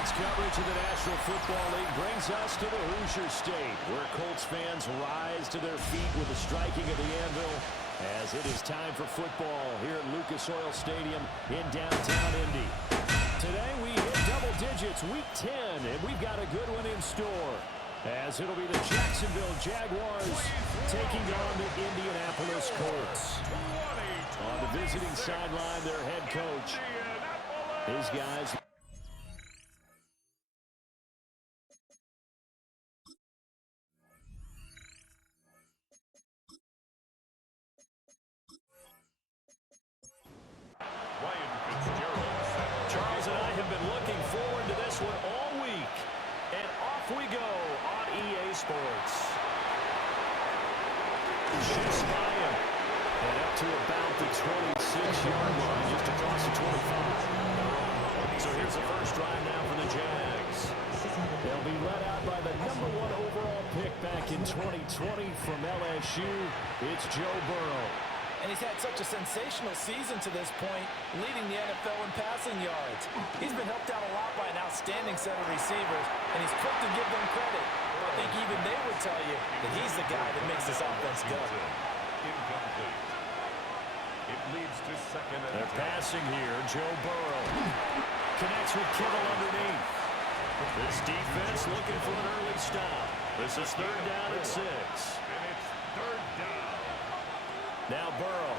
Sports coverage of the National Football League brings us to the Hoosier State, where Colts fans rise to their feet with the striking of the anvil, as it is time for football here at Lucas Oil Stadium in downtown Indy. Today we hit double digits, Week 10, and we've got a good one in store, as it'll be the Jacksonville Jaguars taking on the Indianapolis Colts. On the visiting sideline, their head coach. His guys. Charles and I have been looking forward to this one all week. And off we go on EA Sports. Shifts by him. And up to about the 26-yard line, just across the 25. So here's the first drive now for the Jags. They'll be led out by the #1 overall pick back in 2020 from LSU. It's Joe Burrow. And he's had such a sensational season to this point, leading the NFL in passing yards. He's been helped out a lot by an outstanding set of receivers, and he's quick to give them credit. I think even they would tell you that he's the guy that makes this offense go. Incomplete. It leads to second and They're passing here. Joe Burrow connects with Kell underneath. This defense looking for an early stop. This is third down at 6. And it's third down. Now Burrow.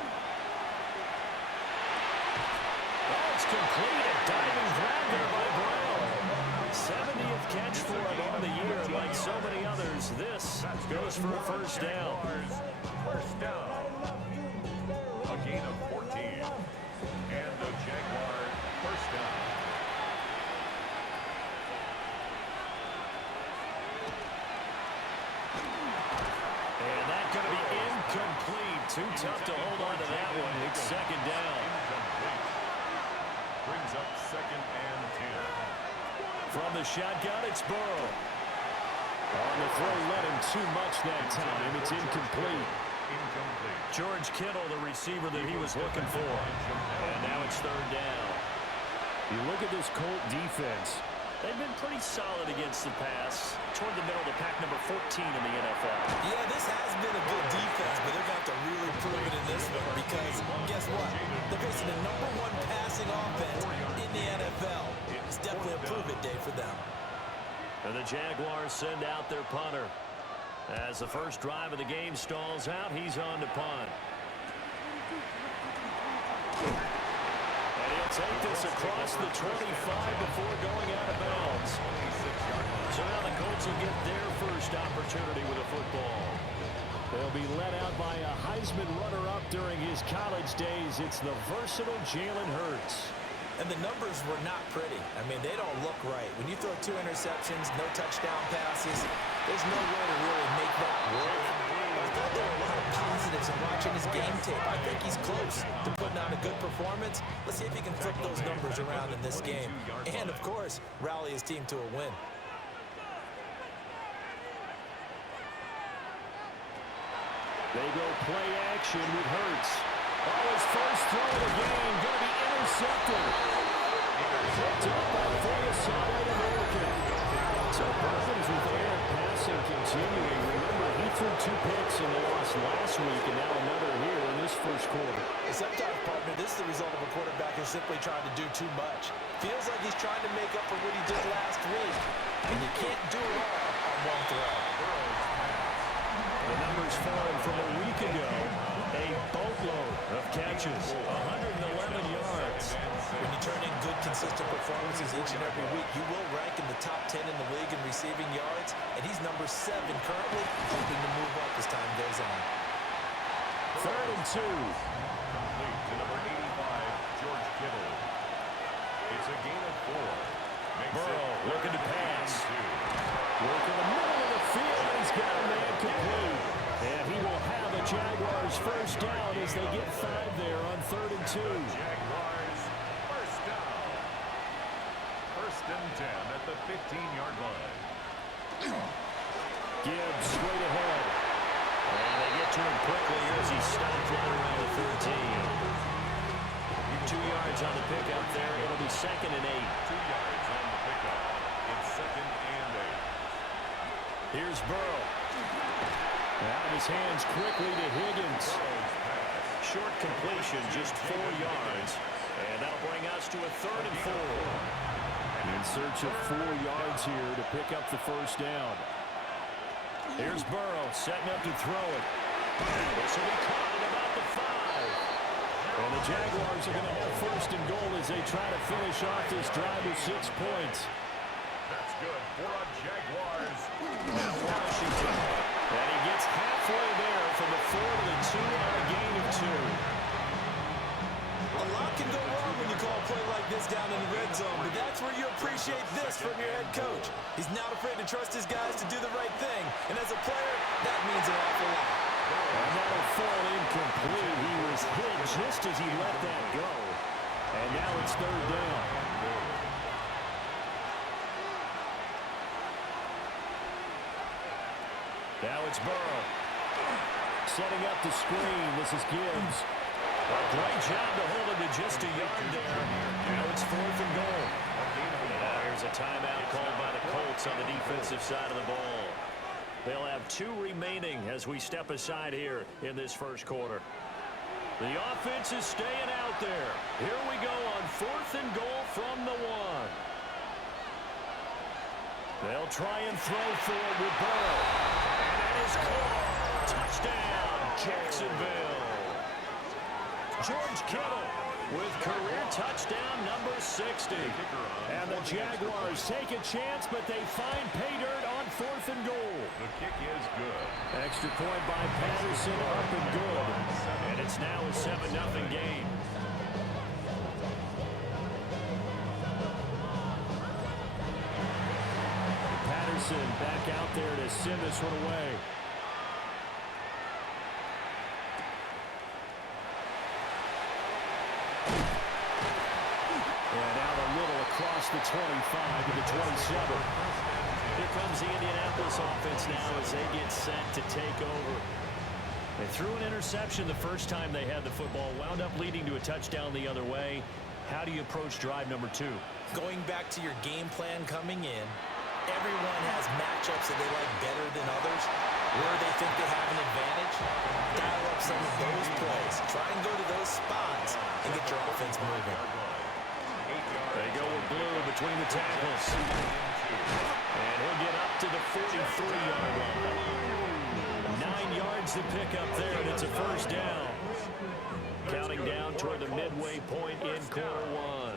Oh, it's complete. A diving grab there by Brown. 70th catch for him on the year. Like so many others, this goes for a first down. First down. A gain of 14. And the Jaguars first down. And that's going to be incomplete. Too tough to hold on to that one. It's second down. Incomplete. Brings up second and 10. From the shotgun, it's Burrow. On the throw, let him too much that time. It's incomplete. Incomplete. George Kittle, the receiver that he was looking for. And now it's third down. You look at this Colt defense. They've been pretty solid against the pass. Toward the middle of the pack, number 14 in the NFL. Yeah, this has been a good defense, but they're going to have to really prove it in this one because, guess what? They're facing the #1 passing offense in the NFL. It's definitely a prove-it day for them. And the Jaguars send out their punter. As the first drive of the game stalls out, he's on to punt. And he'll take this across the 25 before going out of bounds. So now the Colts will get their first opportunity with a football. They'll be led out by a Heisman runner-up during his college days. It's the versatile Jalen Hurts. And the numbers were not pretty. I mean, they don't look right. When you throw 2 interceptions, no touchdown passes, there's no way to really make that work. But I thought there were a lot of positives in watching his game tape. I think he's close to putting on a good performance. Let's see if he can flip those numbers around in this game. And, of course, rally his team to a win. They go play action with Hurts. Oh, his first throw of the game going to be intercepted. Picked up by Voyasaw to American. So problems with air passing continuing. Remember, he threw 2 picks in the loss last week, and now another here in this first quarter. Sometimes, partner, this is the result of a quarterback who's simply trying to do too much. Feels like he's trying to make up for what he did last week. And you can't do it all on one throw. The numbers falling from a week ago. A boatload of catches, 111 yards. When you turn in good, consistent performances each and every week, you will rank in the top 10 in the league in receiving yards. And he's number 7 currently, hoping to move up as time goes on. Third and 2. Complete to number 85, George Kittle. It's a gain of 4. Burrow looking to pass. Work in the middle of the field, and he's got a man complete. And he will have a Jaguars first down as they get 5 there on third and 2. Jaguars first down. First and 10 at the 15-yard line. Gibbs straight ahead. And they get to him quickly as he stopped right around the 13. 2 yards on the pickup there. It'll be second and 8. 2 yards on the pickup. Here's Burrow. Out of his hands quickly to Higgins. Short completion, just 4 yards. And that'll bring us to a 3rd and 4. In search of 4 yards here to pick up the first down. Here's Burrow setting up to throw it. This will be caught at about the 5. And the Jaguars are going to have 1st and goal as they try to finish off this drive with 6 points. That's good for a Jaguars. Now Washington. And he gets halfway there from the 4 to the 2 on a gain of 2. A lot can go wrong when you call a play like this down in the red zone, but that's where you appreciate this from your head coach. He's not afraid to trust his guys to do the right thing, and as a player, that means an awful lot. And that'll fall incomplete. He was hit just as he let that go. And now it's 3rd down. Now it's Burrow. Setting up the screen. This is Gibbs. A great job to hold him to just a yard there. Now it's 4th and goal. Now here's a timeout called by the Colts on the defensive side of the ball. They'll have 2 remaining as we step aside here in this first quarter. The offense is staying out there. Here we go on 4th and goal from the 1. They'll try and throw for it with Burrow. And that is caught. Touchdown, Jacksonville. George Kittle with career touchdown number 60. And the Jaguars take a chance, but they find pay dirt on 4th and goal. The kick is good. Extra point by Patterson, up and good. And it's now a 7-0 game. Patterson back out there to send this one away. And out a little across the 25 to the 27. Here comes the Indianapolis offense now as they get set to take over. They threw an interception the first time they had the football, wound up leading to a touchdown the other way. How do you approach drive number 2? Going back to your game plan coming in, everyone has matchups that they like better than others, where they think they have an advantage. Dial up some of those plays. Try and go to those spots and get your offense moving. They go with blue between the tackles. And he'll get up to the 43-yard line. 9 yards to pick up there, and it's a first down. Counting down toward the midway point in quarter 1.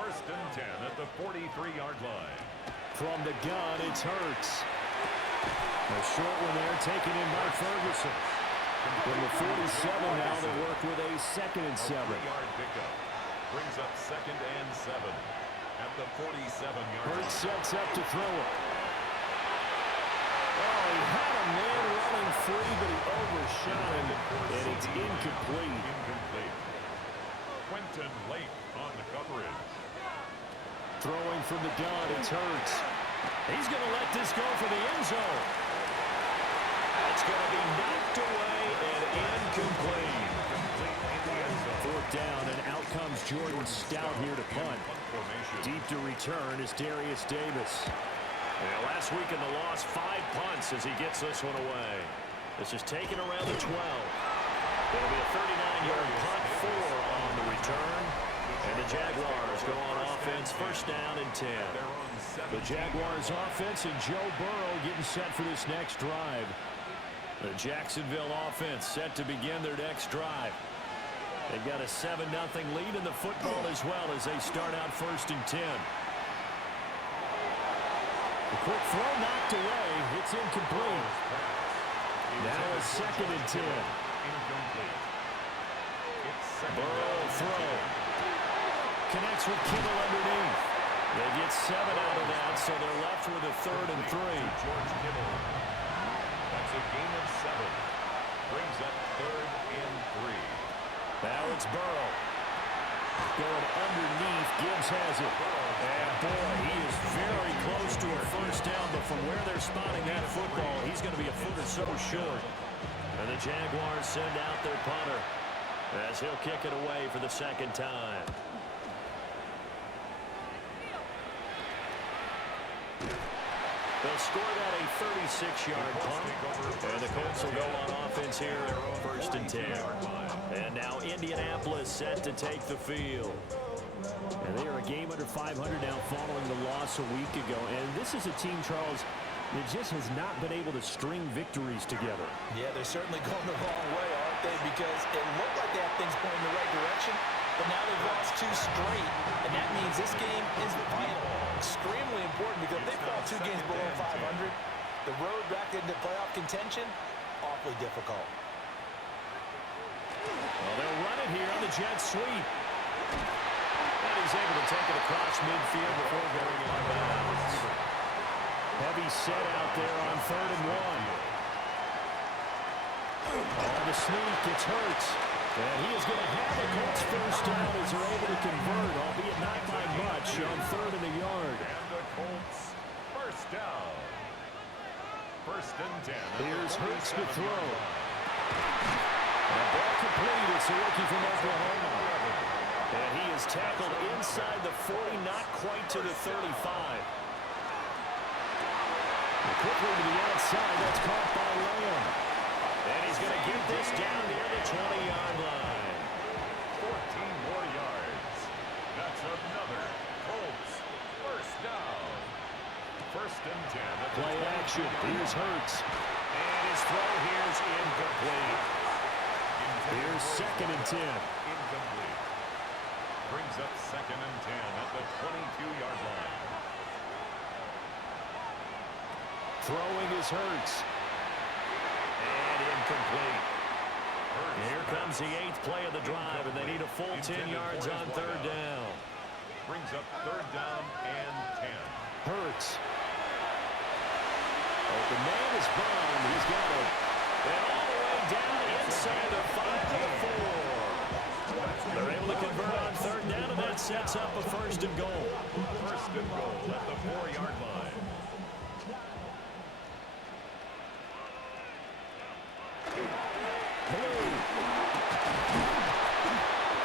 1st and 10 at the 43-yard line. From the gun, it's Hurts. A short one there taken in by Ferguson. From the 47 now, they work with a 2nd and 7. 3-yard pickup brings up 2nd and 7 at the 47-yard line. Hurts sets up to throw it. Oh, he had a man running free, but he overshot him, and it's incomplete. Quentin Lake on the coverage. Throwing from the gun, it's Hurts. He's going to let this go for the end zone. It's going to be knocked away and incomplete. 4th down, and out comes Jordan Stout here to punt. Deep to return is Darius Davis. Yeah, last week in the loss, 5 punts as he gets this one away. This is taken around the 12. It'll be a 39-yard punt, 4 on the return. And the Jaguars go on offense, 1st down and 10. The Jaguars offense and Joe Burrow getting set for this next drive. The Jacksonville offense set to begin their next drive. They've got a 7-0 lead in the football as well as they start out 1st and 10. The quick throw knocked away. It's incomplete. Now a 2nd and 10. Burrow throw. Connects with Kittle underneath. They get 7 out of that, so they're left with a 3rd and 3. George Kittle. That's a gain of 7. Brings up 3rd and 3. Now it's Burrow. Going underneath. Gibbs has it. And boy, he is very close to a first down, but from where they're spotting that football, he's going to be a foot or so short. And the Jaguars send out their punter as he'll kick it away for the 2nd time. They'll score that a 36-yard punt. And the Colts will go on offense here, first and 10. And now Indianapolis set to take the field. And they are a game under 500 now following the loss a week ago. And this is a team, Charles, that just has not been able to string victories together. Yeah, they're certainly going the wrong way, aren't they? Because it looked like they had things going in the right direction, but now they've lost 2 straight. And that means this game is vital, extremely important, because if they fall 2 games below 500, the road back into playoff contention, awfully difficult. Well, they'll run it here on the jet sweep. And he's able to take it across midfield before going on bounds. Heavy set out there on 3rd and 1. On the sneak, it's Hurts. And he is going to have the Colts first down as they're able to convert, albeit not by much, on 3rd and a yard. And the Colts first down. 1st and 10. Here's Hurts to throw. And ball complete. It's a rookie from Oklahoma. And he is tackled inside the 40, not quite to the 35. Quickly to the outside. That's caught by Lamb. And he's going to get this down near the 20-yard line. 14 more yards. That's another Colts first down. 1st and 10. Play action. Here's Hurts. And his throw here's incomplete. Here's 2nd and 10. Incomplete. Brings up 2nd and 10 at the 22-yard line. Throwing is Hurts. And incomplete. And here comes the 8th play of the drive, and they need a full 10 yards on 3rd down. Brings up 3rd down and 10. Hurts. Open man is Bond. He's got it. And all the way down inside the 5 to the 4. They're able to convert on 3rd down, and that sets up a 1st and goal. 1st and goal at the 4-yard line. Blue.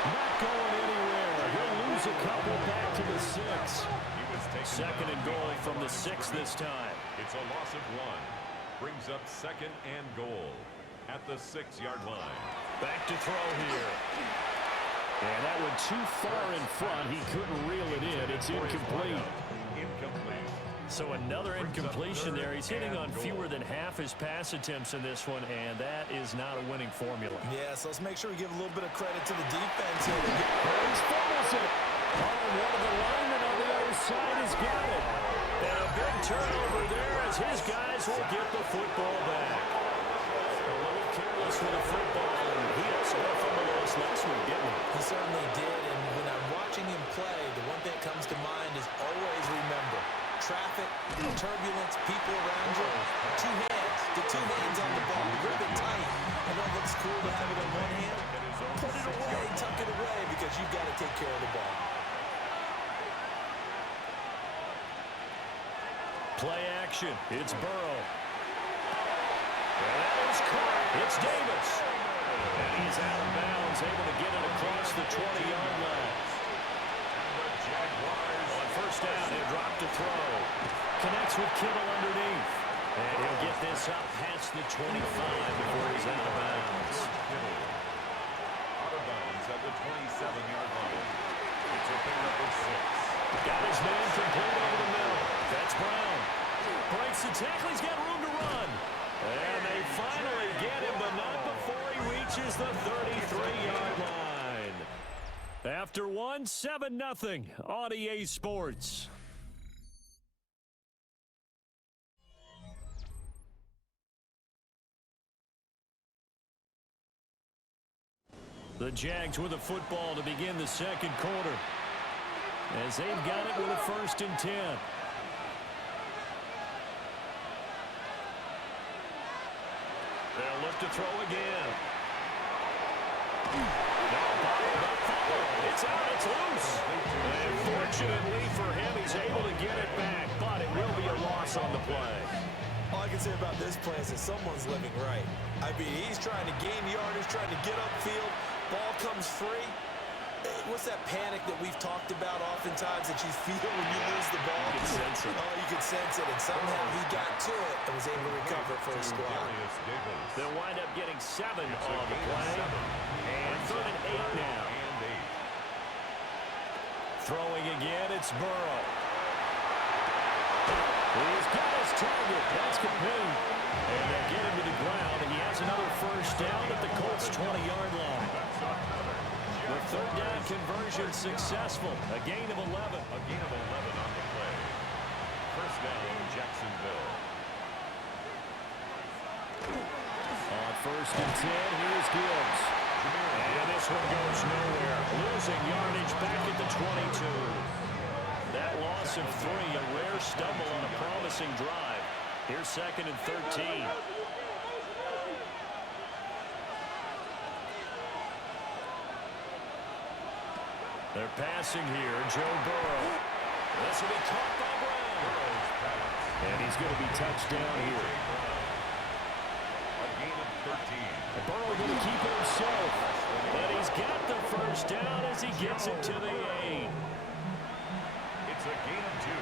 Not going anywhere. He'll lose a couple back to the 6. 2nd and goal from the 6 this time. It's a loss of 1. Brings up 2nd and goal at the 6-yard line. Back to throw here. And that went too far in front. He couldn't reel it in. It's incomplete. Incomplete. So another incompletion there. He's hitting on fewer than half his pass attempts in this one, and that is not a winning formula. Yeah, so let's make sure we give a little bit of credit to the defense here. Burns fumbles it. Oh, one of the linemen on the other side has got it. And a big turnover there as his guys will get the football back. A little careless with the football, and he also got from the loss last week, didn't he? He certainly did, and when I'm watching him play, the one thing that comes to mind is always remember, traffic, turbulence, people around you, 2 hands. Get 2 hands on the ball. Grip it tight. I know it looks cool to have it in one hand. Put it away, tuck it away, because you've got to take care of the ball. Play action. It's Burrow. And that is caught. It's Davis. And he's out of bounds, able to get it across the 20-yard line. On 1st down, he'll drop to throw. Connects with Kittle underneath. And he'll get this up past the 25 before he's out of bounds. Out of bounds at the 27-yard line. It's a pickup of 6. Got his man complete over the middle. That's Brown. Breaks the tackle. He's got room to run. And they finally get him, but not before he reaches the 33-yard line. After 1, 7-0 on EA Sports. The Jags with the football to begin the 2nd quarter, as they've got it with a 1st and 10. They'll look to throw again. It's out, it's loose. And fortunately for him, he's able to get it back, but it will be a loss on the play. All I can say about this play is that someone's living right. I mean, he's trying to gain yardage, trying to get upfield. Ball comes free. What's that panic that we've talked about oftentimes that you feel when you lose the ball? You can sense it. Oh, you can sense it, and somehow he got to it and was able to recover for his squad. They'll wind up getting 7 on the play. And 3rd and 8 now. Throwing again, it's Burrow. He's got his target. That's complete. And they'll get him to the ground. He has another first down at the Colts' 20-yard line. The 3rd down conversion successful. A gain of 11. A gain of 11 on the play. First down, Jacksonville. On 1st and 10, here's Gibbs. And this one goes nowhere. Losing yardage back at the 22. That loss of 3, a rare stumble on a promising drive. Here's 2nd and 13. They're passing here. Joe Burrow. This will be caught by Brown. And he's going to be touched down here. A gain of 13. Burrow going to keep it himself. But he's got the first down as he gets it to the 8. It's a gain of 2.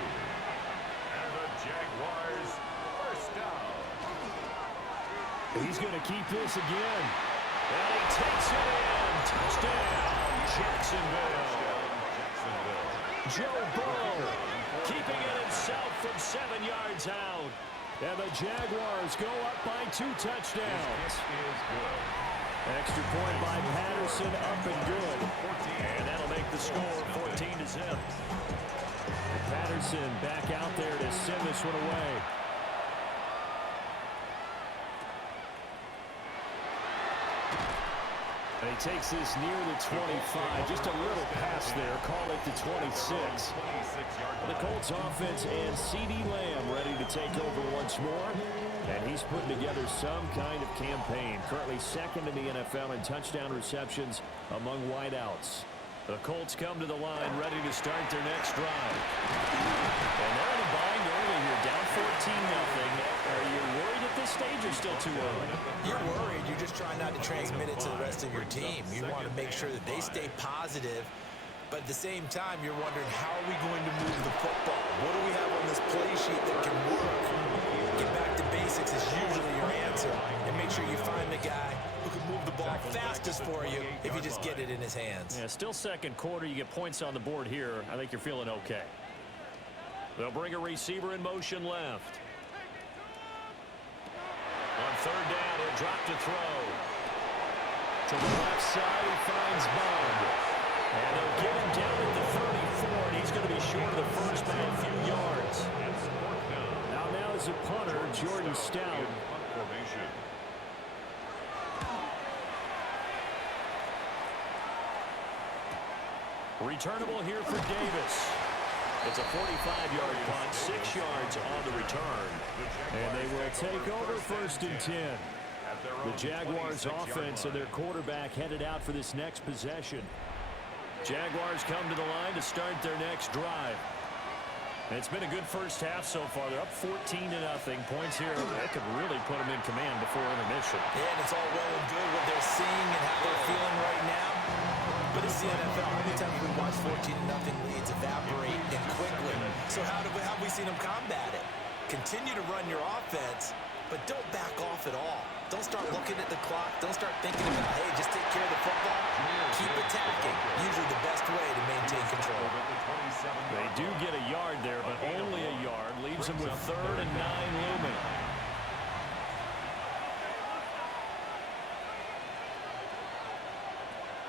And the Jaguars first down. He's going to keep this again. And he takes it in. Touchdown, Jacksonville. Joe Burrow keeping it himself from 7 yards out. And the Jaguars go up by 2 touchdowns. Extra point by Patterson, up and good. And that'll make the score 14-0. Patterson back out there to send this one away. And he takes this near the 25. Just a little pass there. Call it the 26. The Colts offense and C.D. Lamb ready to take over once more. And he's putting together some kind of campaign. Currently 2nd in the NFL in touchdown receptions among wideouts. The Colts come to the line ready to start their next drive. And they're in a bind early here, down 14-0. Are you worried at this stage or still too early? You're worried. You're just trying not to transmit it to the rest of your team. You want to make sure that they stay positive. But at the same time, you're wondering, how are we going to move the football? What do we have on this play sheet that can work? Get back to basics is usually your answer. And make sure you find the guy who can move the ball fastest for you if you just get it in his hands. Yeah, still 2nd quarter. You get points on the board here. I think you're feeling okay. They'll bring a receiver in motion left. On 3rd down, he'll drop to throw. To the left side, he finds Bond. And they'll get him down at the 34, and he's going to be short of the first by a few yards. Now is a punter, Jordan Stout. Returnable here for Davis. It's a 45-yard punt, 6 yards on the return. And they will take over 1st and 10. The Jaguars offense and their quarterback headed out for this next possession. Jaguars come to the line to start their next drive. And it's been a good first half so far. They're up 14-0. Points here, that could really put them in command before intermission. Yeah, and it's all well and good what they're seeing and how they're feeling right now. But it's the NFL. How many times we watch 14-0 leads evaporate and quickly? So how have we seen them combat it? Continue to run your offense, but don't back off at all. Don't start looking at the clock. Don't start thinking about, hey, just take care of the football. Keep attacking. Usually the best way to maintain control. They do get a yard there, but only a yard. Leaves them with 3rd and 9 looming.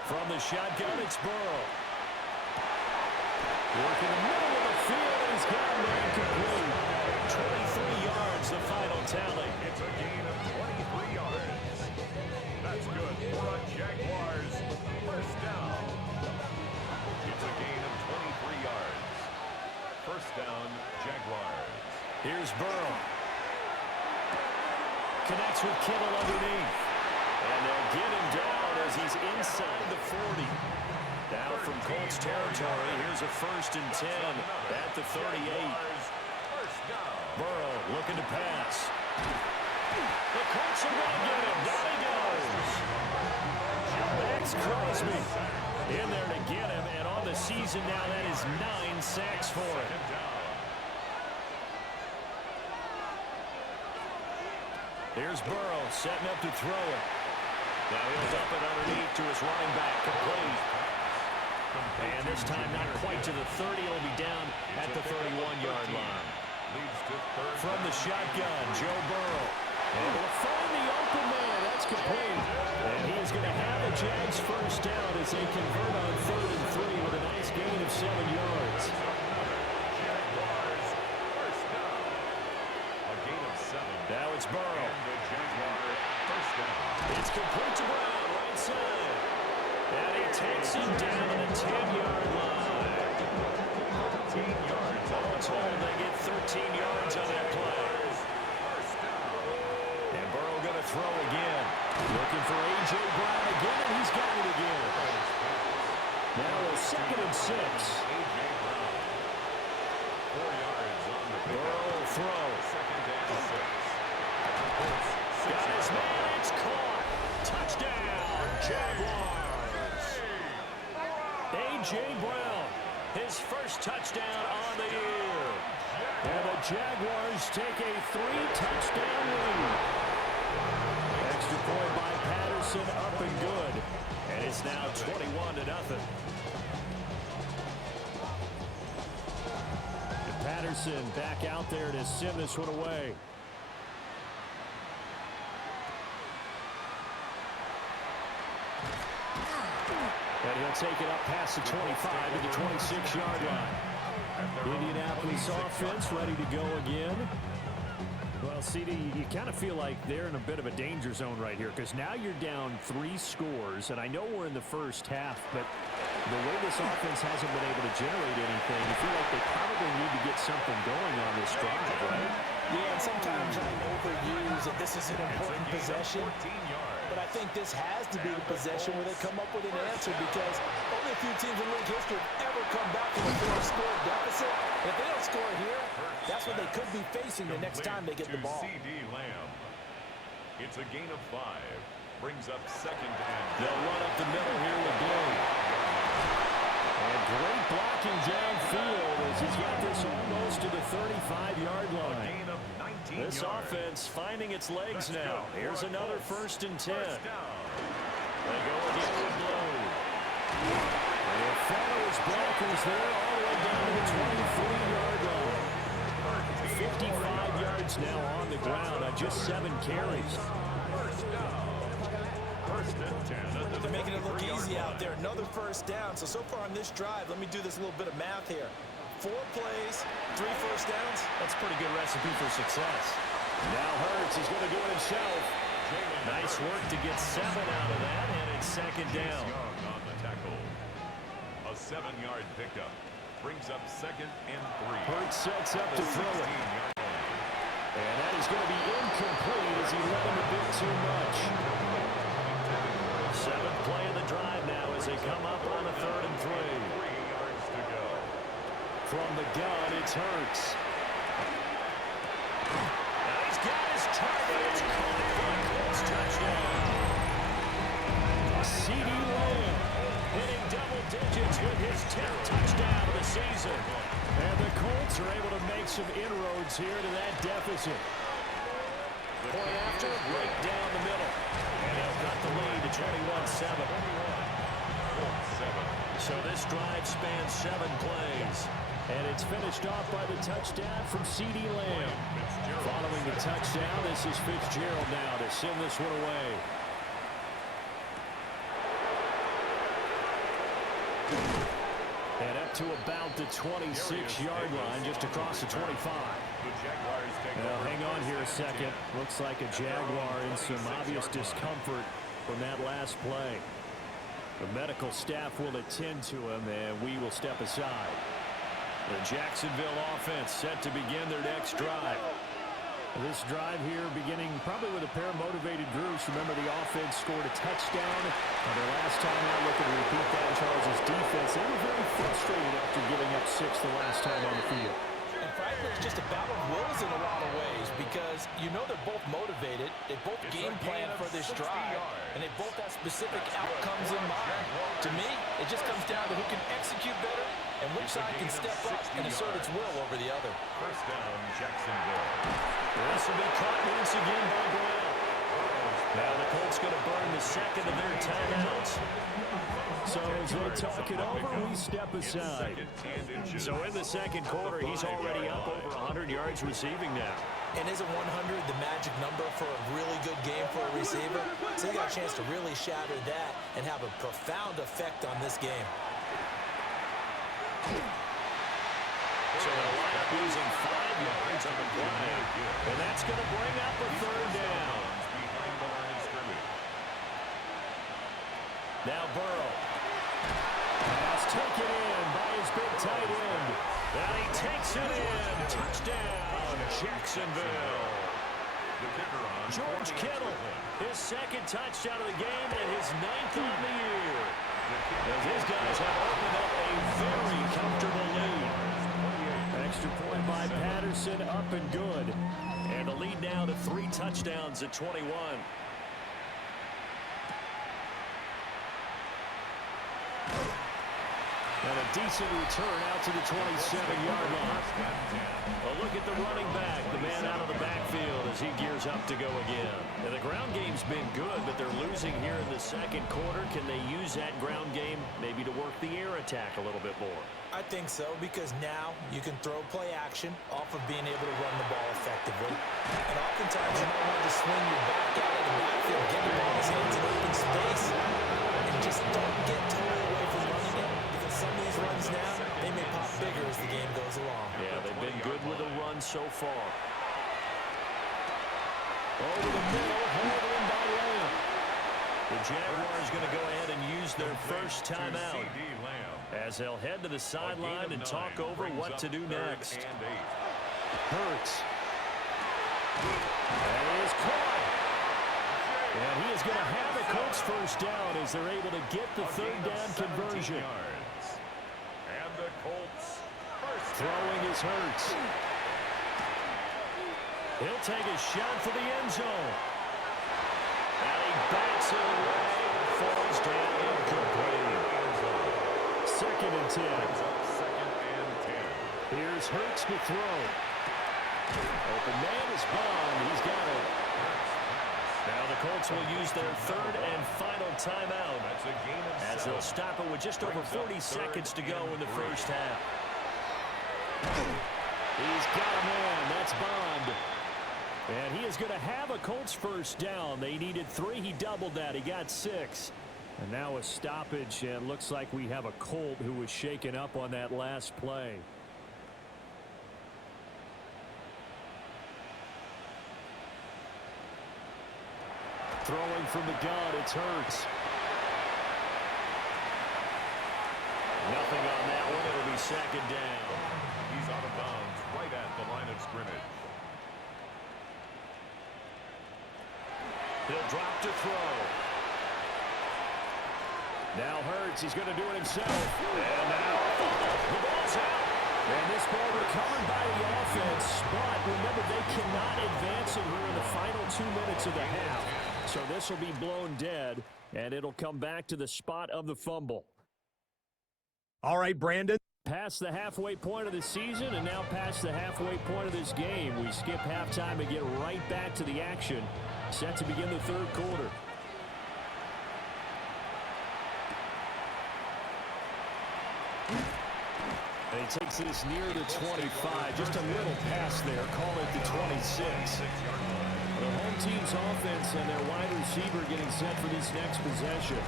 From the shotgun, it's Burrow. Work in the middle of the field, and he's got him incomplete. 23 yards, the final tally. It's a gain of 23 yards. That's good for a Jaguars first down. It's a gain of 23 yards. First down, Jaguars. Here's Burrow. Connects with Kittle underneath. And they'll get him down as he's inside the 40. Now from Colts territory, here's a 1st and 10 at the 38. Burrow looking to pass. The Colts are going to get him. Down he goes. Max Crosby in there to get him. And on the season now, that is 9 sacks for him. Second down. Here's Burrow setting up to throw it. Now he'll dump it underneath to his running back. Complete. And this time not quite to the 30. He'll be down at the 31-yard line. Leads to third From the shotgun, Joe Burrow. Able to find the open man. That's complete. And he is going to have a JAX first down as they convert on 3rd and 3 with a nice gain of 7 yards. Jaguars first down. A gain of 7. Now it's Burrow. And the Jaguars first down. It's complete to Brown, right side. And he takes him down to the 10-yard line. 13 yards. All told, they get 13 yards on that play. First down. And Burrow going to throw again. Looking for A.J. Brown again, and he's got it again. Now a 2nd and 6. A.J. Brown. 4 yards on the pickup. Burrow throw. Second and 6. Got his man, it's caught. Touchdown, Jaguars. A.J. Brown, his first touchdown on the year. And the Jaguars take a 3-touchdown lead. Extra point by Patterson, up and good. And it's now 21-0. And Patterson back out there to send this one away. And he'll take it up past the 25 to the 26-yard line. Indianapolis offense ready to go again. Well, CD, you kind of feel like they're in a bit of a danger zone right here because now you're down 3 scores, and I know we're in the first half, but the way this offense hasn't been able to generate anything, you feel like they probably need to get something going on this drive, right? Yeah, and sometimes I overuse that this is an important possession. 14 yards. But I think this has to be the possession where they come up with an answer because only a few teams in league history have ever come back from a 4-score deficit. And if they don't score here, that's what they could be facing the next time they get the ball. C.D. Lamb. It's a gain of 5. Brings up 2nd and They'll run up the middle here with Blue. And great blocking downfield as he's got this almost to the 35-yard line. gain of 19 This yards. offense finding its legs Let's now. go. Here's another 1st and 10. First down. They go again with Blue. And he follows blockers there all the way down to the 23-yard line. 55 yards now on the ground on just 7 carries. First down. 1st and 10. They're making it look easy out there. Another first down. So far on this drive, let me do this little bit of math here. 4 plays, 3 first downs. That's a pretty good recipe for success. Now Hurts is going to do it himself. Nice work to get 7 out of that, and it's 2nd down. Young on the tackle. A 7-yard pickup. Brings up 2nd and 3. Hurts sets up to throw it. 16-yard line. And that is going to be incomplete as he let him a bit too much. 7th play of the drive now as they come up on a 3rd and 3. 3 yards to go. From the gun, it's Hurts. Now he's got his target. It's caught for a Colts touchdown. C.D. Lamb hitting double digits with his 10th touchdown of the season. And the Colts are able to make some inroads here to that deficit. Point after, right down the middle. And they'll cut the lead to 21-7. So this drive spans 7 plays. And it's finished off by the touchdown from C.D. Lamb. Following the touchdown, this is Fitzgerald now to send this one away. And up to about the 26-yard line, just across the 25. The Jaguars take Now, over. hang on here a second. Looks like a Jaguar in some obvious discomfort from that last play. The medical staff will attend to him, and we will step aside. The Jacksonville offense set to begin their next drive. This drive here beginning probably with a pair of motivated groups. Remember, the offense scored a touchdown. Their last time out, looking to repeat that in Charles' defense. They were very frustrated after giving up 6 the last time on the field. And frankly, it's just a battle of wills in a lot of ways because because you know they're both motivated. They both game plan for this drive, and they both have specific outcomes in mind. To me, it just comes down to who can execute better and which side can step up and assert its will over the other. First down, Jacksonville. This will be caught once again by Brown. Now the Colts going to burn the second of their timeouts. So as they talk it over, we step aside. So in the second quarter, he's already up over 100 yards receiving now. And isn't 100 the magic number for a really good game for a receiver? So you got a chance to really shatter that and have a profound effect on this game. So they'll line up using 5 yards on the play. And that's going to bring up a third down. Now Burrow. Pass taken in by his big tight end. And he takes it in. Touchdown, Jacksonville. George Kittle, his second touchdown of the game and his 9th on the year. As his guys have opened up a very comfortable lead. Extra point by Patterson, up and good. And the lead now to 3 touchdowns at 21. And a decent return out to the 27-yard line. A look at the running back, the man out of the backfield as he gears up to go again. And the ground game's been good, but they're losing here in the second quarter. Can they use that ground game maybe to work the air attack a little bit more? I think so, because now you can throw play action off of being able to run the ball effectively. And oftentimes you might want to swing your back out of the backfield, get the ball in his hands in open space, and just don't get totally away from running it. Because some of these runs now, they may pop bigger as the game goes along. Yeah, they've been good with a run so far. Over the middle, hauled in by Lamb. The Jaguars going to go ahead and use their first timeout as they'll head to the sideline and talk over what to do next. Hurts. And he is caught. And he is going to have the Colts first down as they're able to get the third down conversion. And the Colts Throwing is Hurts. He'll take a shot for the end zone. And he backs it away. Falls down incomplete. Second and 10. Here's Hurts to throw. Open man is Bond. He's got it. Now the Colts will use their third and final timeout as they'll stop it with just over 40 seconds to go in the first half. He's got him in. That's Bond. And he is going to have a Colts first down. They needed 3. He doubled that. He got 6. And now a stoppage, and looks like we have a Colt who was shaken up on that last play. Throwing from the gun, it's Hurts. Nothing on that one. It'll be second down. He's out of bounds right at the line of scrimmage. He'll drop to throw. Now Hurts, he's going to do it himself. And now the ball's out. And this ball recovered by the offense. But remember, they cannot advance it here in the final 2 minutes of the half. So this will be blown dead, and it'll come back to the spot of the fumble. All right, Brandon. Past the halfway point of the season and now past the halfway point of this game. We skip halftime and get right back to the action. Set to begin the third quarter. And he takes this near the 25. Just a little pass there. Call it the 26. The home team's offense and their wide receiver getting set for this next possession.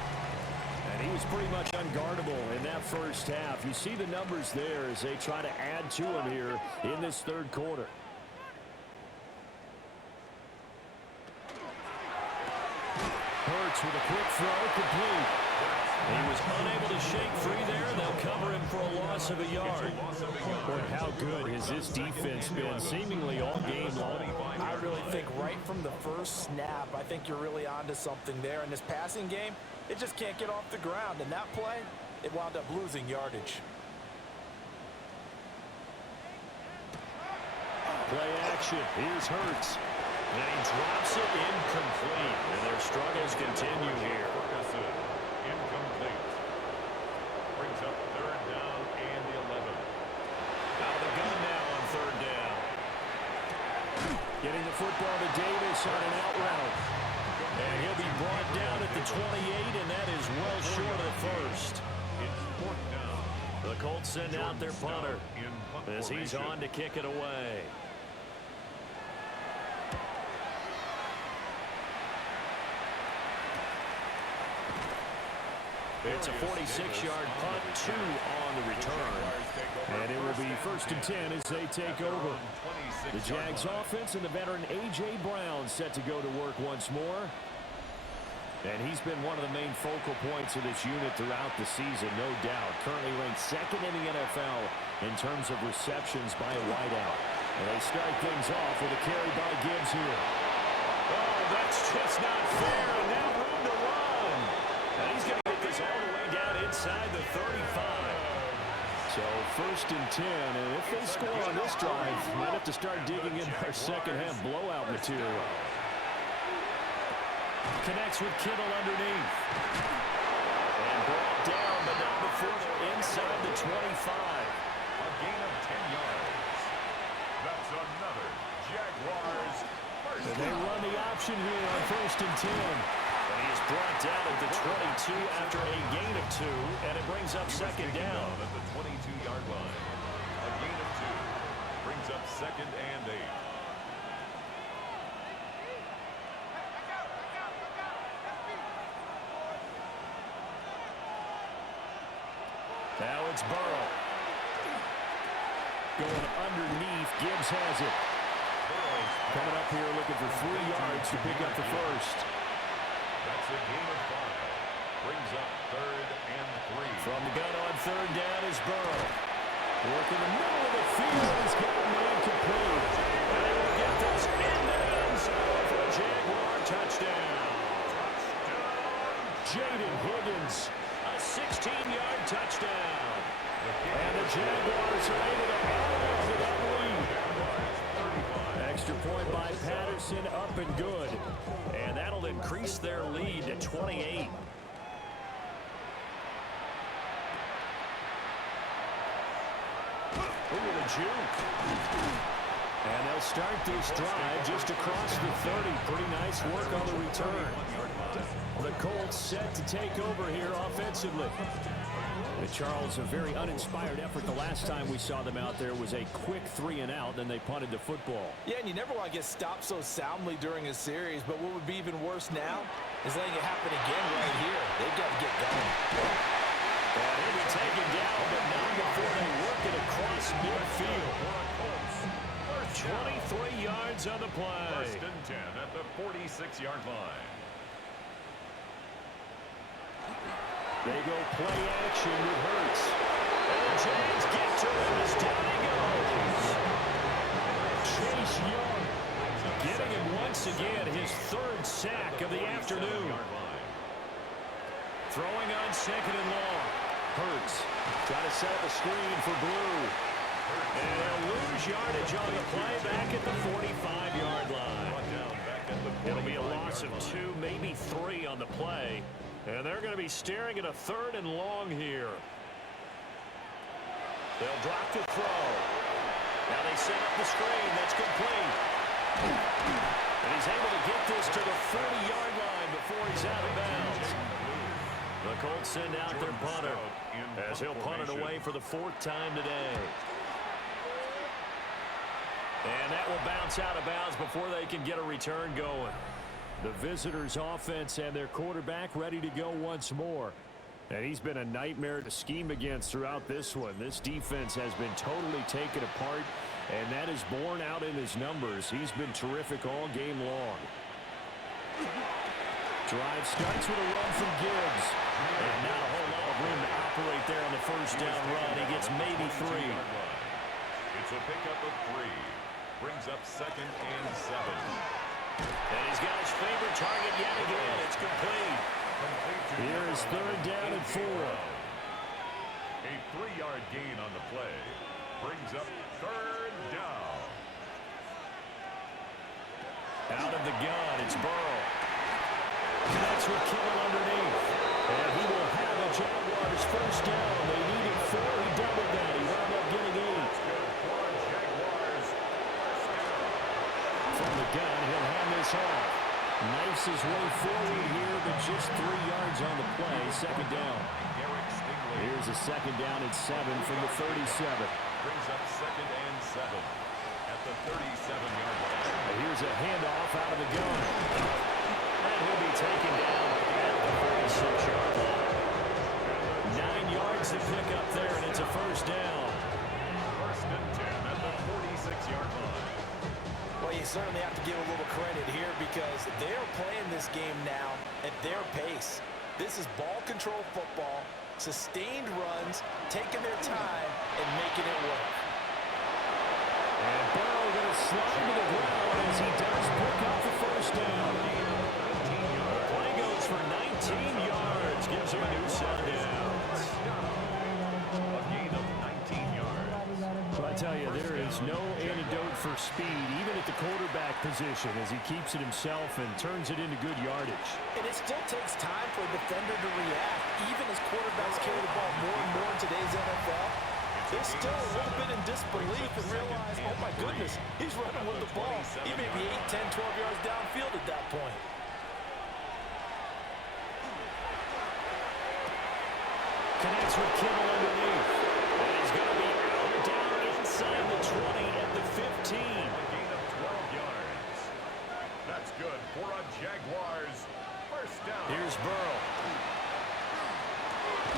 And he was pretty much unguardable in that first half. You see the numbers there as they try to add to him here in this third quarter. Hurts with a quick throw, complete. He was unable to shake free there. They'll cover him for a loss of a yard. Boy, how good has this defense been seemingly all game long? I really think right from the first snap, I think you're really onto something there. In this passing game, it just can't get off the ground. And that play, it wound up losing yardage. Play action. Here's Hurts. And he drops it incomplete. And their struggles continue here. Ferguson, incomplete. Brings up third down and 11. Out of the gun now on third down. Getting the football to Davis on an out route. And he'll be brought down at the 28, and that is well short of the first. It's fourth down. The Colts send out their punter in punt as he's formation. on to kick it away. It's a 46-yard punt, 2 on the return. And it will be first and 10 as they take over. The Jags offense and the veteran A.J. Brown set to go to work once more. And he's been one of the main focal points of this unit throughout the season, no doubt. Currently ranked second in the NFL in terms of receptions by a wideout. And they start things off with a carry by Gibbs here. Oh, that's just not fair, and now room to run. And he's going to get this all the way down inside the 35. So first and 10, and if they score on this drive, might have to start digging in our second half blowout material. Connects with Kittle underneath. And brought down, but not before they're inside the 25. A gain of 10 yards. That's another Jaguars first And they down. run the option here on first and 10. And he is brought down at the 22 after a gain of 2, and it brings up second down. At the 22-yard line. A gain of 2. Brings up second and 8. Now it's Burrow. Going underneath. Gibbs has it. Coming up here looking for 3 yards to pick up the first. That's a gain of 5. Brings up third and 3. From the gun on third down is Burrow. Working the middle of the field. He's got a man complete. And they will get this in the end zone for a Jaguar touchdown. Jaden Higgins. A 16-yard touchdown. And the Jaguars are able to hold on to that lead. Extra point by Patterson, up and good. And that'll increase their lead to 28. Ooh, the juke. And they'll start this drive just across the 30. Pretty nice work on the return. The Colts set to take over here offensively. Charles, a very uninspired effort. The last time we saw them out there was a quick 3 and out, then they punted the football. Yeah, and you never want to get stopped so soundly during a series, but what would be even worse now is letting it happen again right here. They've got to get going. And he'll be taken down, but not before they work it across midfield. 23 yards on the play. First and 10 at the 46-yard line. They go play action with Hurts. And the Jags get to him as down he goes. Chase Young Getting him once again his 3rd sack of the afternoon. throwing on second and long. Hurts trying to set up a screen for Blue. And they'll lose yardage on the play back at the 45-yard line. It'll be a loss of 2, maybe 3 on the play. And they're going to be staring at a 3rd and long here. They'll drop the throw. Now they set up the screen. That's complete. And he's able to get this to the 40-yard line before he's out of bounds. The Colts send out their punter as he'll punt it away for the 4th time today. And that will bounce out of bounds before they can get a return going. The visitors' offense and their quarterback ready to go once more. And he's been a nightmare to scheme against throughout this one. This defense has been totally taken apart, and that is borne out in his numbers. He's been terrific all game long. Drive starts with a run from Gibbs. And not a whole lot of room to operate there on the first down run. He gets maybe 3. It's a pickup of 3. Brings up second and 7. And he's got his favorite target yet again. It's complete. Here is 3rd down and 4. A 3-yard gain on the play. Brings up 3rd down. Out of the gun, it's Burrow. Connects with Kell underneath. And he will have a Jaguars first down. They needed 4. He doubled that. He wound up getting 8. From the gun, he'll hand this off. Knifes his way forward here, but just 3 yards on the play. Second down. Here's a second down and 7 from the 37. Brings up 2nd and 7 at the 37-yard line. And here's a handoff out of the gun. And he'll be taken down at the 46-yard line. 9 yards to pick up there, and it's a first down. 1st and 10 at the 46-yard line. Well, you certainly have to give a little credit here because they're playing this game now at their pace. This is ball control football, sustained runs, taking their time, and making it work. And Burrow going to slide to the ground as he does pick up the first down. The play goes for 19 yards, gives him a new set of downs. A gain of 19 yards. Well, I tell you, there is no antidote for speed, even at the quarterback position, as he keeps it himself and turns it into good yardage. And it still takes time for a defender to react. Even as quarterbacks carry the ball more and more in today's NFL, they're still a little bit in disbelief and realize, oh my goodness, he's running with the ball. He may be 8, 10, 12 yards downfield at that point. Connects with Kittle underneath. And he's going to be out down inside the 20 at the 15. A gain of 12 yards. That's good for a Jaguars first down. Here's Burrow.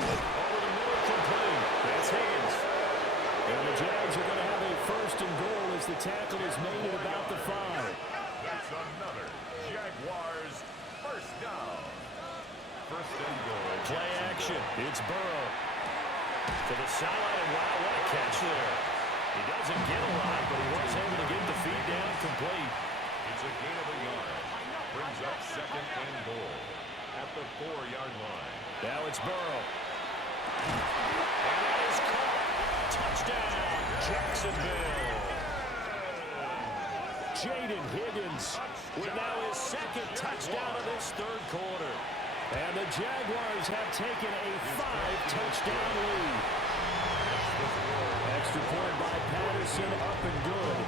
Over the middle, complete. That's Higgins. And the Jags are going to have a first and goal as the tackle is made at about the 5. That's another Jaguars first down. First and goal. Play action. It's Burrow. To the sideline, and wow, what a catch there. He doesn't get a lot, but he was able to get the feet down complete. It's a gain of a yard. Brings up 2nd and goal at the 4-yard line. Now it's Burrow. And that is caught. Touchdown, Jacksonville. Jaden Higgins with now his 2nd touchdown of this 3rd quarter. And the Jaguars have taken a 5-touchdown lead. Extra point by Patterson, up and good.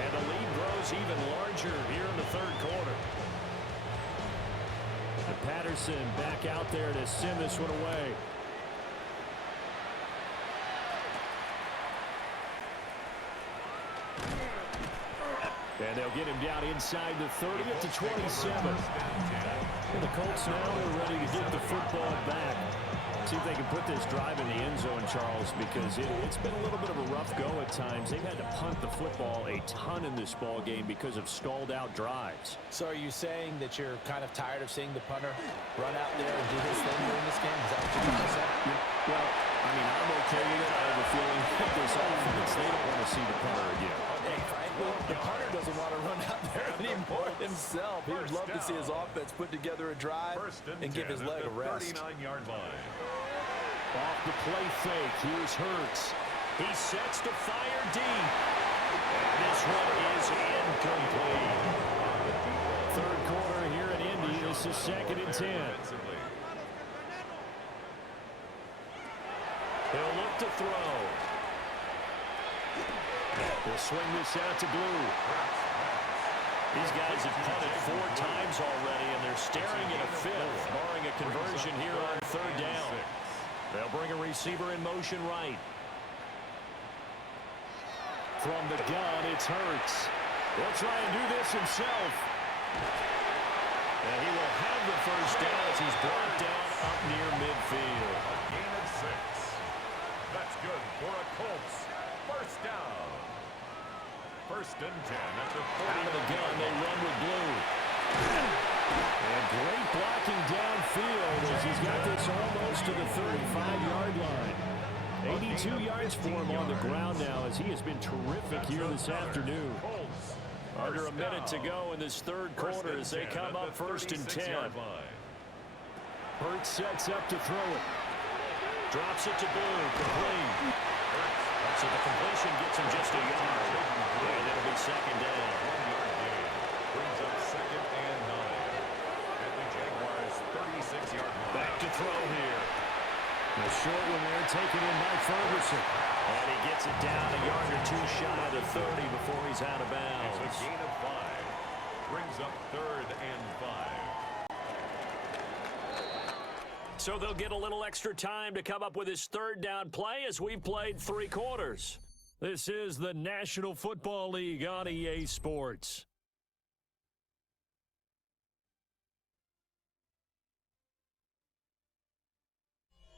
And the lead grows even larger here in the 3rd quarter. And Patterson back out there to send this one away. And they'll get him down inside the 30 at the 27. And the Colts now are ready to get the football back. See if they can put this drive in the end zone, Charles, because it's been a little bit of a rough go at times. They've had to punt the football a ton in this ball game because of stalled-out drives. So are you saying that you're kind of tired of seeing the punter run out there and do his thing during this game? Is that what you're trying to say? Well, I mean, I'm okay with it. I have a feeling that this offense, they don't want to see the punter again. Hey, frankly, the punter doesn't want to run out there anymore himself. He would love to see his offense put together a drive and give his leg a rest. 39-yard line. Off the play fake, here's Hurts. He sets to fire deep. And this one is incomplete. 3rd quarter here at Indy. This is 2nd and 10. He'll look to throw. He'll swing this out to Blue. These guys have punted 4 times already, and they're staring at a 5th, barring a conversion here on 3rd down. They'll bring a receiver in motion right. From the gun, it's Hurts. He'll try and do this himself. And he will have the first down as he's brought down up near midfield. A gain of 6. That's good for a Colts first down. 1st and 10 at the 40. Out of the gun, they run with Blue. And great blocking downfield as he's got this almost to the 35-yard line. 82 yards for him on the ground now as he has been terrific here this afternoon. Under a minute to go in this 3rd quarter as they come up 1st and 10. Hurts sets up to throw it. Drops it to Blue, complete. So the completion gets him just a yard. And it'll be 2nd down. Brings up short one there, taken in by Ferguson. And he gets it down a yard or two shy of the 30 before he's out of bounds. It's a gain of 5. Brings up 3rd and 5. So they'll get a little extra time to come up with his third down play as we've played 3 quarters. This is the National Football League on EA Sports.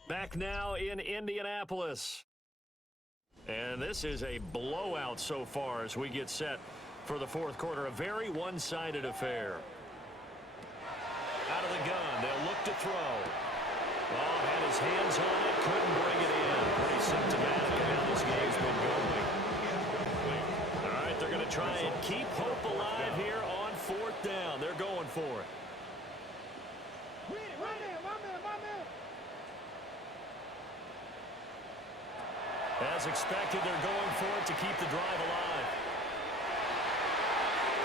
Back now in Indianapolis. And this is a blowout so far as we get set for the fourth quarter. A very one-sided affair. Out of the gun, they'll look to throw. Oh, had his hands on it, couldn't bring it in. Pretty symptomatic of how this game's been going. All right, they're going to try and keep hope alive here on 4th down. They're going for it. As expected, they're going for it to keep the drive alive.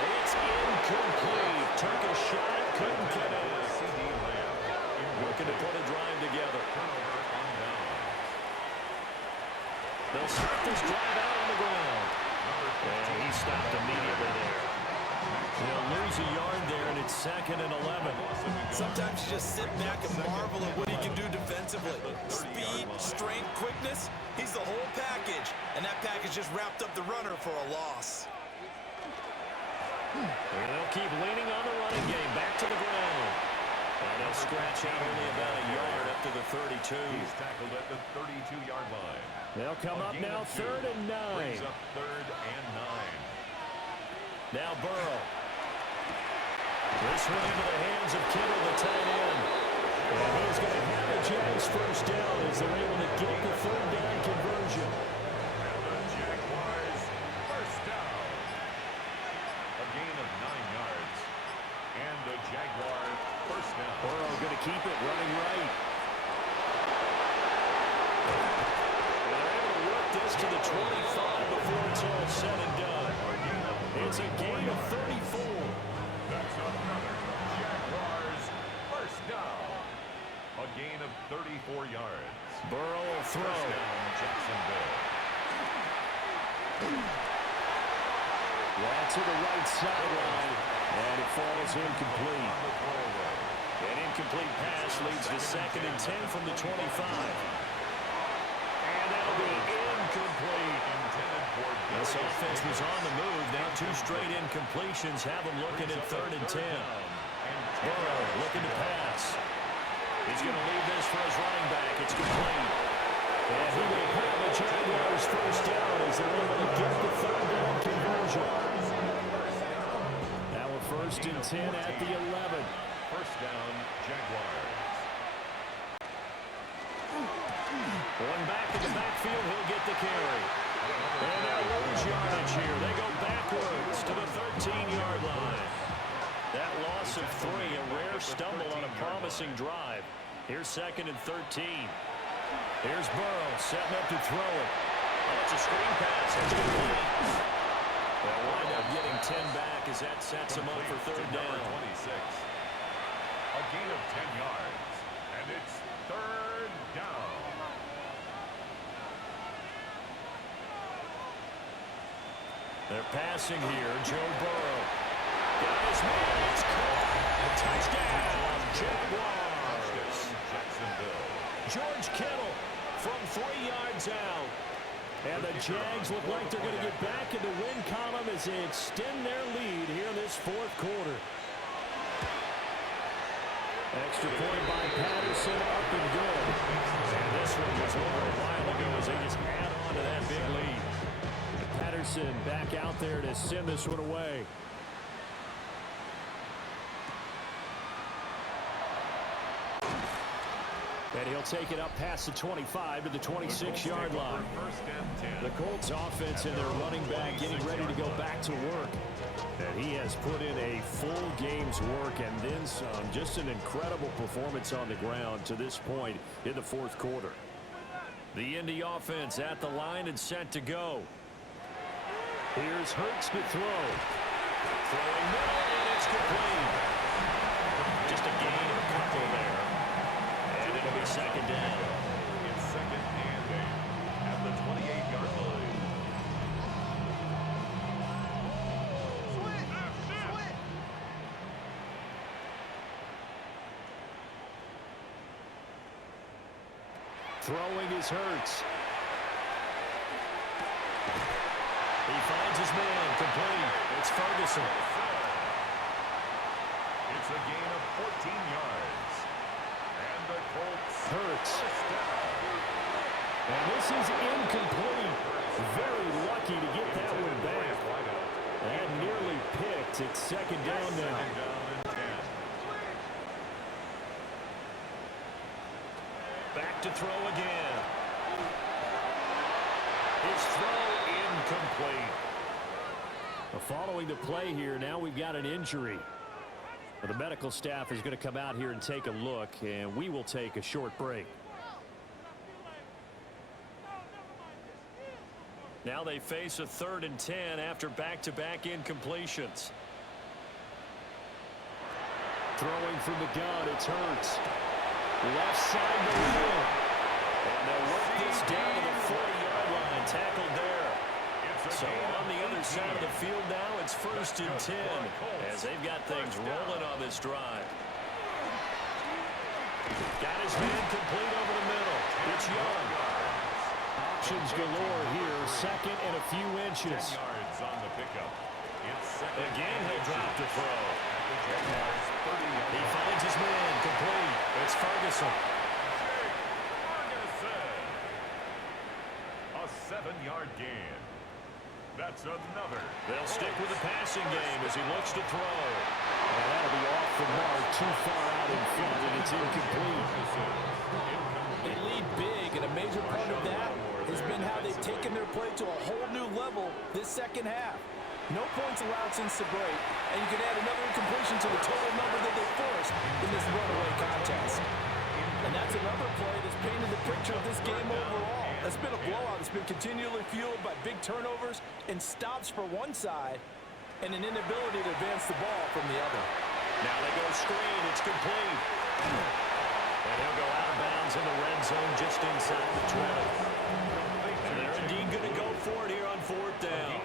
It's incomplete. Took a shot, couldn't connect. Looking to put a drive together. They'll start this drive out on the ground. And he stopped immediately there. They'll lose a yard there, and it's 2nd and 11. Sometimes you just sit back and marvel at what he can do defensively. Speed, strength, quickness, he's the whole package. And that package just wrapped up the runner for a loss. And they'll keep leaning on the running game. Back to the ground. And they'll scratch out only about a yard up to the 32. He's tackled at the 32-yard line. They'll come up now 3rd and 9. Brings up 3rd and 9. Now Burrow. This one into the hands of Kittle, the tight end. And he's going to have the JAX first down as they're able to get the 3rd down conversion. And the Jaguars first down. A gain of 9 yards. And the Jaguar first down. Burrow going to keep it running right. And they're able to work this to the 25 before it's all said and done. It's a gain of 34. That's another Jaguars first down. A gain of 34 yards. Burrow will throw. First down, Jacksonville. Right to the right sideline. And it falls incomplete. An incomplete pass leads to 2nd and 10 from the 25. And that'll be incomplete. This offense was on the move. Now 2 straight incompletions have them looking at 3rd and 10. Burrow looking to pass. He's going to leave this for his running back. It's complete. And he will have the Jaguars first down as they're able to get the 3rd down conversion. Now a 1st and 10 at the 11. First down, Jaguars. Going back in the backfield, he'll get the carry. And they'll lose yardage here. They go backwards to the 13-yard line. That loss of 3, a rare stumble on a promising drive. Here's 2nd and 13. Here's Burrow setting up to throw it. Oh, it's a screen pass. It's complete. They'll wind up getting 10 back as that sets them up for 3rd down. 26. A gain of 10 yards. And it's 3rd down. They're passing here. Joe Burrow. Got his man. It's caught. Touchdown, Jaguars. Jacksonville. George Kittle from 3 yards out. And the Jags look like they're going to get back in the win column as they extend their lead here in this 4th quarter. Extra point by Patterson, up and good. And this one was over a while ago as they just add on to that big lead. Patterson back out there to send this one away. And he'll take it up past the 25 to the 26-yard line. First and 10. The Colts offense and their running back getting ready to go back to work. And he has put in a full game's work and then some. Just an incredible performance on the ground to this point in the 4th quarter. The Indy offense at the line and set to go. Here's Hurts to throw. Throwing middle, and it's complete. Just a gain of a couple there. And it'll be 2nd down. It's Throwing is Hurts. He finds his man, complete. It's Ferguson. It's a gain of 14 yards. And the Colts Hurts. first down. And this is incomplete. Very lucky to get that one back. And nearly picked. It's second down now. Second down and 10. Back to throw again. His throw incomplete. Following the play here, now we've got an injury. The medical staff is going to come out here and take a look, and we will take a short break. Now they face a 3rd and 10 after back-to-back incompletions. Throwing from the gun, it's Hurts. Left side to win. And they'll work this down to the 40-yard line. Tackled there. So on the other side of the field now, it's 1st and 10 as they've got things rolling on this drive. Got his man complete over the middle. It's Young. Options galore here. 2nd and a few inches. 10 yards on the pickup. It's second. Again, he'll drop to throw. He He finds his man complete. It's Ferguson. A 7-yard gain. That's another. They'll stick with the passing game as he looks to throw. And that'll be off the mark, too far out in front, and it's incomplete. They lead big, and a major part of that has been how they've taken their play to a whole new level this second half. No points allowed since the break, and you can add another incompletion to the total number that they forced in this runaway contest. And that's another play that's painted the picture of this game overall. It's been a blowout. It's been continually fueled by big turnovers and stops for one side and an inability to advance the ball from the other. Now they go screen. It's complete. And he'll go out of bounds in the red zone just inside the 20. And they're indeed going to go for it here on 4th down.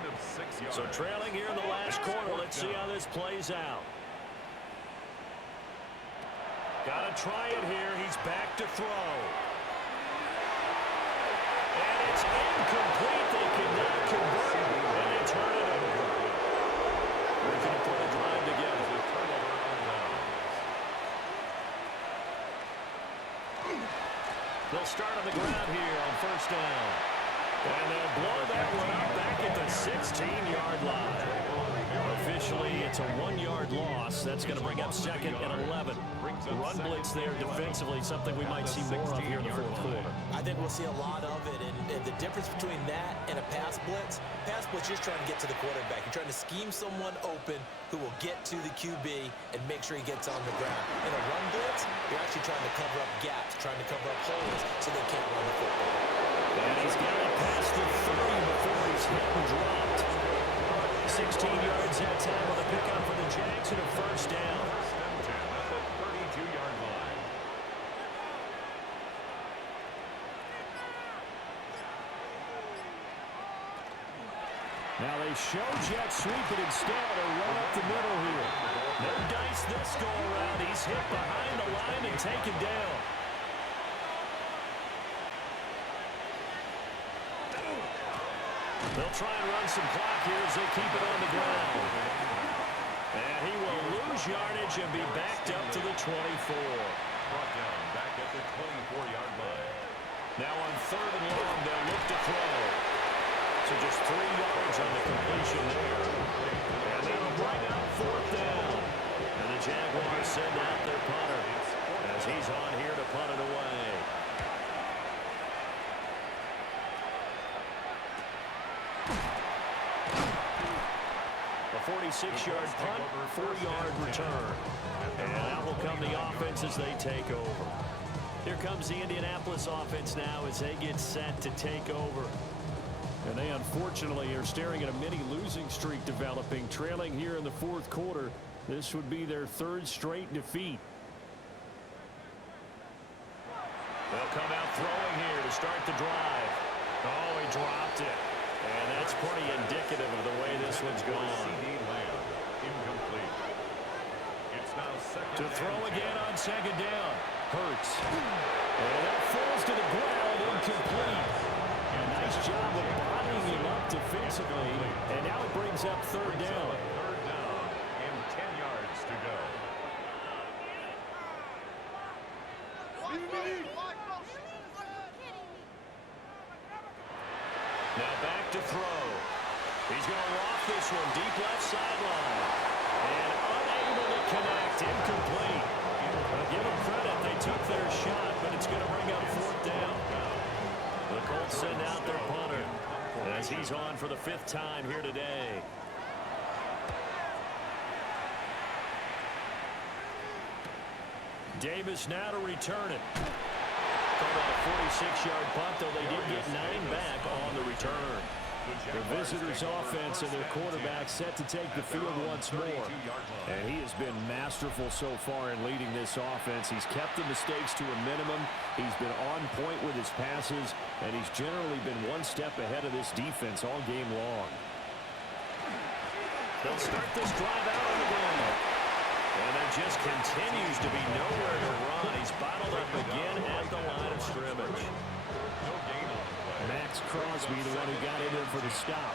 So trailing here in the last quarter. Let's see how this plays out. Got to try it here. He's back to throw. And it's incomplete. They cannot convert. And they turn it over. We're going to put a drive together. They'll start on the ground here on 1st down. And they'll blow that one up back at the 16-yard line. Officially, it's a 1-yard loss. That's going to bring up 2nd and 11. Run blitz there defensively, something we might see more of here in the 4th quarter. I think we'll see a lot of it, and the difference between that and a pass blitz just trying to get to the quarterback. You're trying to scheme someone open who will get to the QB and make sure he gets on the ground. In a run blitz, you're actually trying to cover up gaps, trying to cover up holes so they can't run the football. And he's got it past the 30 before he's hit and dropped. 16 yards that time on the pickup for the JAX and a 1st down. 32-yard line. Now they show jet sweep, but instead a run up the middle here. No dice this go around. He's hit behind the line and taken down. They'll try and run some clock here as they keep it on the ground. And he will lose yardage and be backed up to the 24. Brought down back at the 24-yard line. Now on 3rd and long, they'll look to throw. So just 3 yards on the completion there. And that'll bring out 4th down. And the Jaguars send out their punter as he's on here to punt it away. A 46-yard punt, 4-yard return. And that will come the offense as they take over. Here comes the Indianapolis offense now as they get set to take over. And they unfortunately are staring at a mini losing streak developing, trailing here in the 4th quarter. This would be their 3rd straight defeat. They'll come out throwing here to start the drive. Oh, he dropped it. And that's pretty indicative of the way this one's gone. Incomplete. It's now second. To throw again on 2nd down. Hurts. And that falls to the ground, incomplete. A nice job of bodying him up defensively, and now it brings up third down. Third down and 10 yards to go. Now back to throw. He's going to loft this one deep left sideline. And unable to connect. Incomplete. Well, give them credit. They took their shot, but it's going to bring up fourth down. The Colts send out their punter as he's on for the 5th time here today. Davis now to return it. Called out a 46-yard punt, though they did get 9 back on the return. The visitors' offense and their quarterback set to take the field once more. And he has been masterful so far in leading this offense. He's kept the mistakes to a minimum. He's been on point with his passes, and he's generally been one step ahead of this defense all game long. They'll start this drive out on the ground. And there just continues to be nowhere to run. He's bottled up again at the line of scrimmage. Max Crosby, the one who got in there for the stop.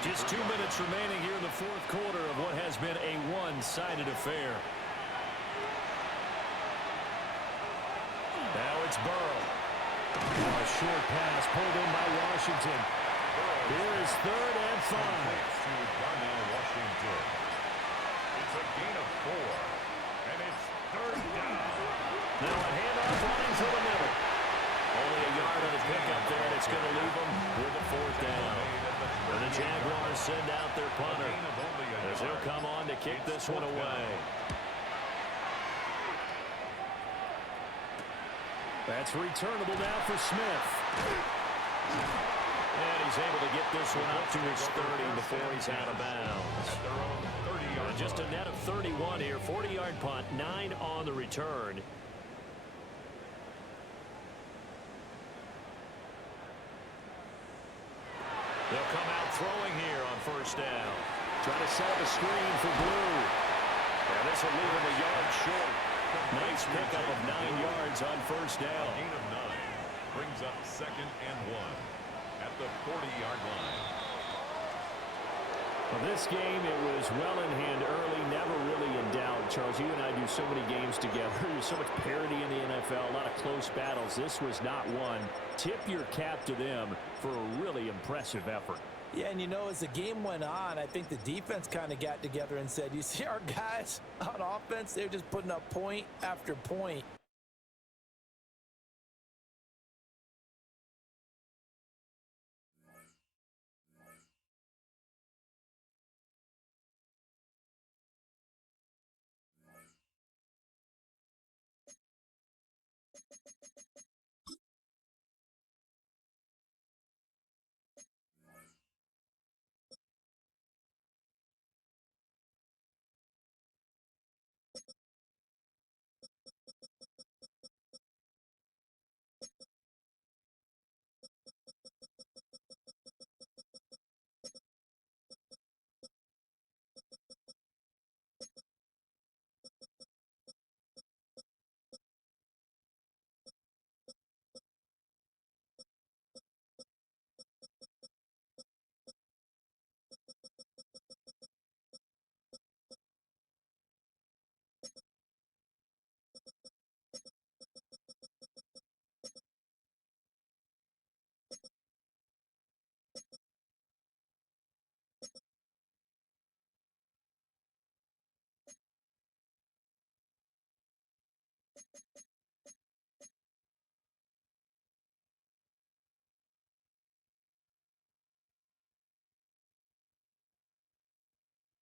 Just 2 minutes remaining here in the 4th quarter of what has been a one-sided affair. Now it's Burrow. A short pass pulled in by Washington. Here is 3rd and 5. Washington. It's a gain of 4, and it's 3rd down. Now a handoff running through the middle. Only a yard on the pickup there, and it's going to leave them with a 4th down. And the Jaguars send out their punter as he'll come on to kick this one away. That's returnable now for Smith. And he's able to get this one up to his 30 before he's out of bounds. And just a net of 31 here, 40-yard punt, 9 on the return. They'll come out throwing here on 1st down. Try to set up a screen for Blue. And this will leave him a yard short. Nice pickup of 9 yards on 1st down. Gain of 9 brings up 2nd and 1 at the 40-yard line. Well, this game, it was well in hand early, never really in doubt. Charles, you and I do so many games together. There's so much parity in the NFL, a lot of close battles. This was not one. Tip your cap to them for a really impressive effort. Yeah, and you know, as the game went on, I think the defense kind of got together and said, you see our guys on offense, they're just putting up point after point.